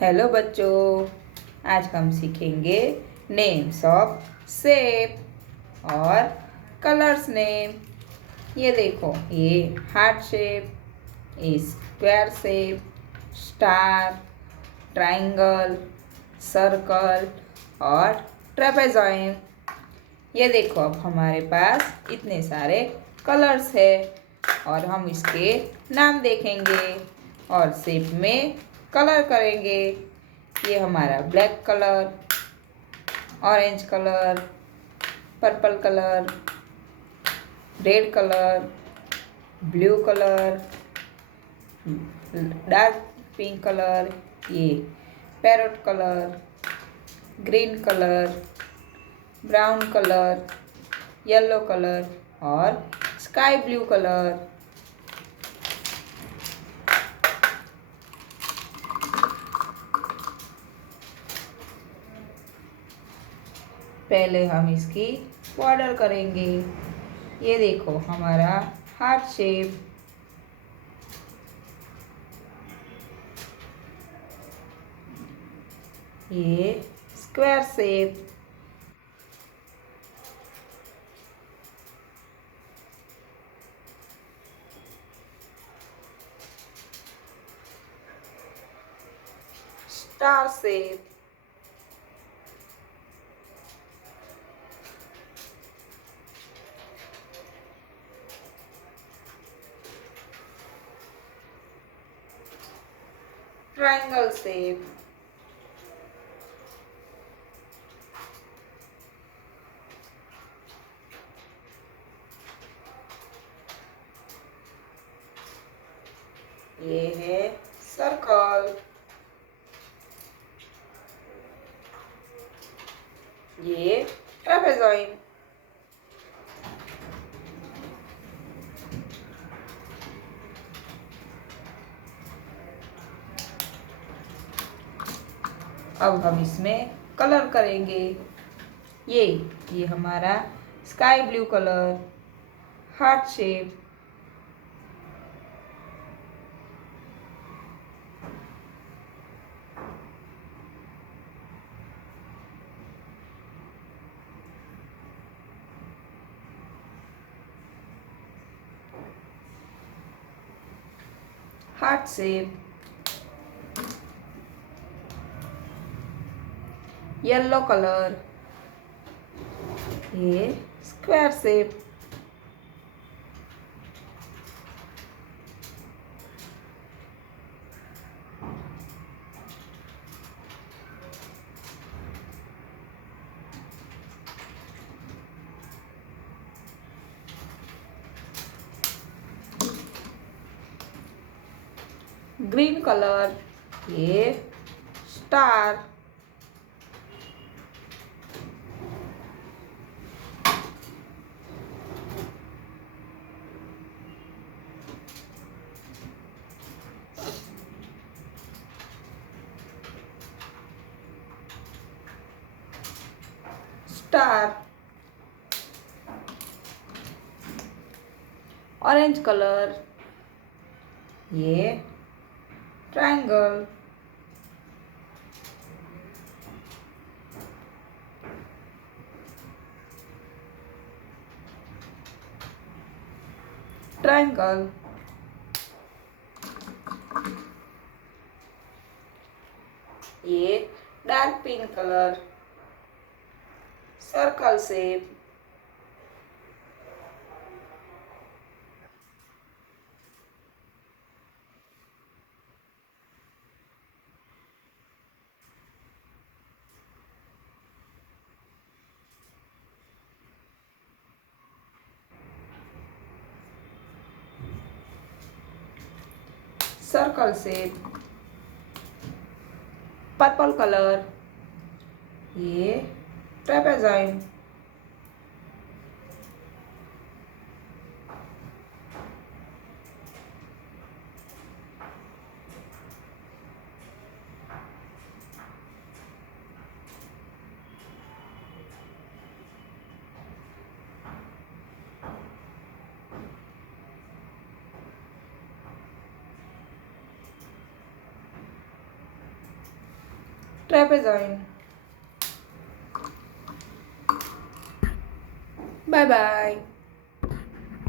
हेलो बच्चों, आज हम सीखेंगे नेम्स ऑफ शेप और कलर्स नेम। ये देखो, ये हार्ट शेप, ये square shape, star, triangle, circle और ट्रेपेजॉइड। ये देखो, अब हमारे पास इतने सारे कलर्स है और हम इसके नाम देखेंगे और शेप में कलर करेंगे। ये हमारा black colour, orange colour, purple colour, red colour, blue colour, dark pink colour, ये parrot colour, green colour, brown colour, yellow colour और स्काई ब्लू कलर। पहले हम इसकी बॉर्डर करेंगे। ये देखो, हमारा हार्ट शेप, ये square shape, star shape, triangle shape, ये है सर्कल, ये ट्रेपेजॉइड, अब हम इसमें कलर करेंगे। ये हमारा sky blue colour, heart shape, heart shape, yellow colour, ये स्क्वायर शेप, ग्रीन कलर, ये स्टार, स्टार, ऑरेंज कलर, ये ट्रायंगल, ट्रायंगल, ये dark pink colour, circle shape, circle shape, purple colour, ये ट्रेपेजॉइड, trapezoid. Bye bye.